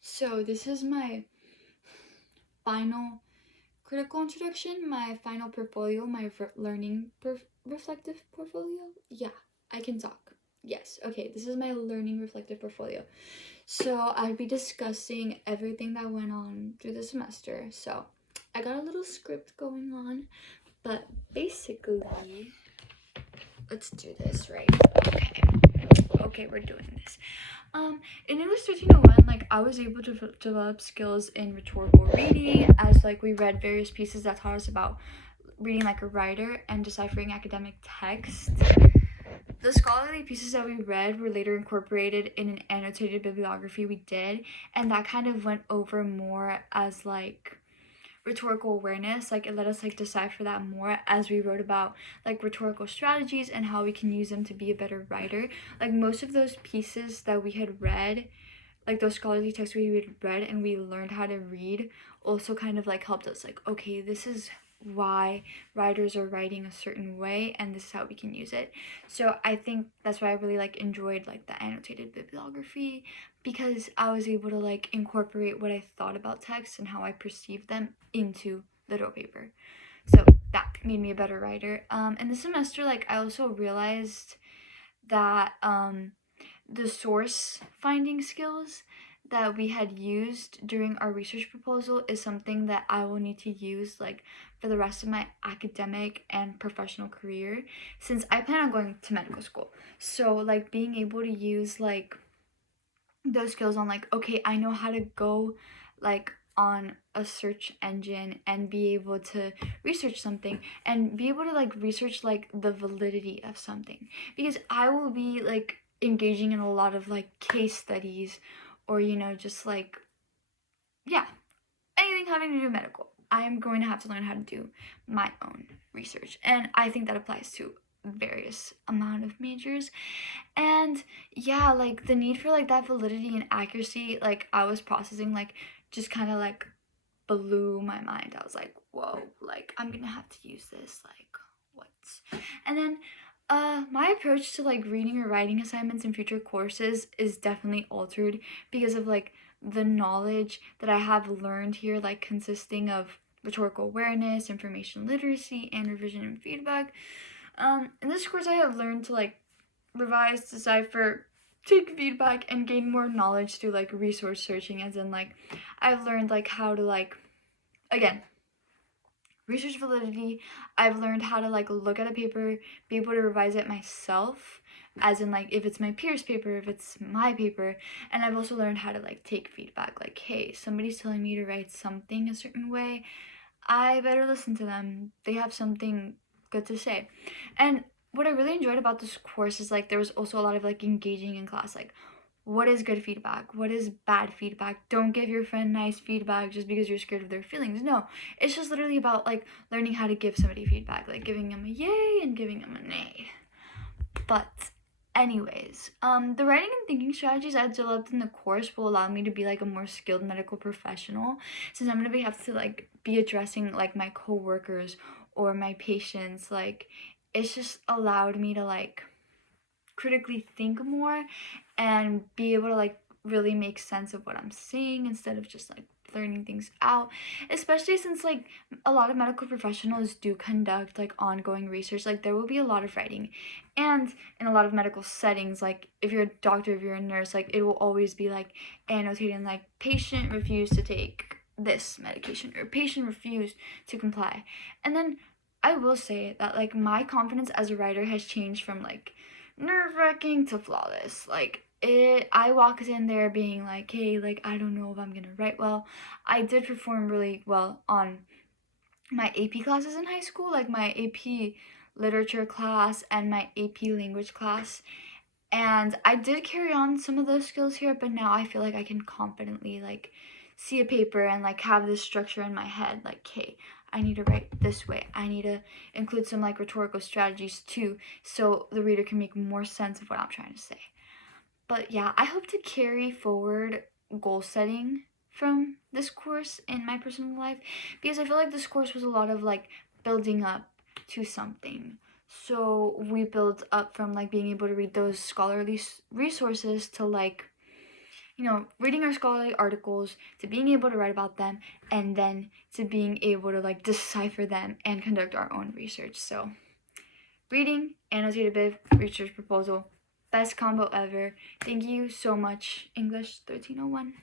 So this is my final critical introduction, my final portfolio, my reflective portfolio. Yeah, I can talk. Yes, okay, this is my learning reflective portfolio. So I'd be discussing everything that went on through the semester. So I got a little script going on, but basically, let's do this, right? Okay. Okay, we're doing this. In English 1301, like I was able to develop skills in rhetorical reading as like we read various pieces that taught us about reading like a writer and deciphering academic text. The scholarly pieces that we read were later incorporated in an annotated bibliography we did, and that kind of went over more as like rhetorical awareness. Like it let us like decipher that more as we wrote about like rhetorical strategies and how we can use them to be a better writer. Like most of those pieces that we had read, like those scholarly texts we had read and we learned how to read, also kind of like helped us like, okay, this is why writers are writing a certain way and this is how we can use it. So I think that's why I really like enjoyed like the annotated bibliography, because I was able to like incorporate what I thought about texts and how I perceived them into literal paper. So that made me a better writer. In the semester, like I also realized that the source finding skills that we had used during our research proposal is something that I will need to use like for the rest of my academic and professional career, since I plan on going to medical school. So like being able to use like those skills on like, okay, I know how to go like on a search engine and be able to research something and be able to like research like the validity of something, because I will be like engaging in a lot of like case studies or just like, yeah, anything having to do with medical. I am going to have to learn how to do my own research, and I think that applies to various amount of majors. And yeah, like the need for like that validity and accuracy, like I was processing, like just kind of like blew my mind. I was like, whoa, like I'm gonna have to use this, like what? And then my approach to like reading or writing assignments in future courses is definitely altered because of like the knowledge that I have learned here, like consisting of rhetorical awareness, information literacy, and revision and feedback. In this course I have learned to like revise, decipher, take feedback, and gain more knowledge through like resource searching, as in like I've learned like how to like, again, research validity. I've learned how to like look at a paper, be able to revise it myself, as in like if it's my peer's paper, if it's my paper. And I've also learned how to like take feedback, like hey, somebody's telling me to write something a certain way, I better listen to them, they have something good to say. And what I really enjoyed about this course is like there was also a lot of like engaging in class, like what is good feedback, what is bad feedback. Don't give your friend nice feedback just because you're scared of their feelings. No, it's just literally about like learning how to give somebody feedback, like giving them a yay and giving them a nay. But anyways, the writing and thinking strategies I developed in the course will allow me to be like a more skilled medical professional, since I'm gonna have to like be addressing like my coworkers or my patients. Like it's just allowed me to like critically think more and be able to like really make sense of what I'm saying instead of just like learning things out, especially since like a lot of medical professionals do conduct like ongoing research. Like there will be a lot of writing, and in a lot of medical settings, like if you're a doctor, if you're a nurse, like it will always be like annotating like patient refused to take this medication or patient refused to comply. And then I will say that like my confidence as a writer has changed from like nerve-wracking to flawless. Like I walked in there being like, hey, like I don't know if I'm gonna write well. I did perform really well on my AP classes in high school, like my AP literature class and my AP language class. And I did carry on some of those skills here, but now I feel like I can confidently like see a paper and like have this structure in my head, like, hey, I need to write this way. I need to include some like rhetorical strategies too, so the reader can make more sense of what I'm trying to say. But yeah, I hope to carry forward goal setting from this course in my personal life, because I feel like this course was a lot of like building up to something. So we built up from like being able to read those scholarly resources to like, reading our scholarly articles, to being able to write about them, and then to being able to like decipher them and conduct our own research. So reading, annotated bib, research proposal, best combo ever. Thank you so much, English 1301.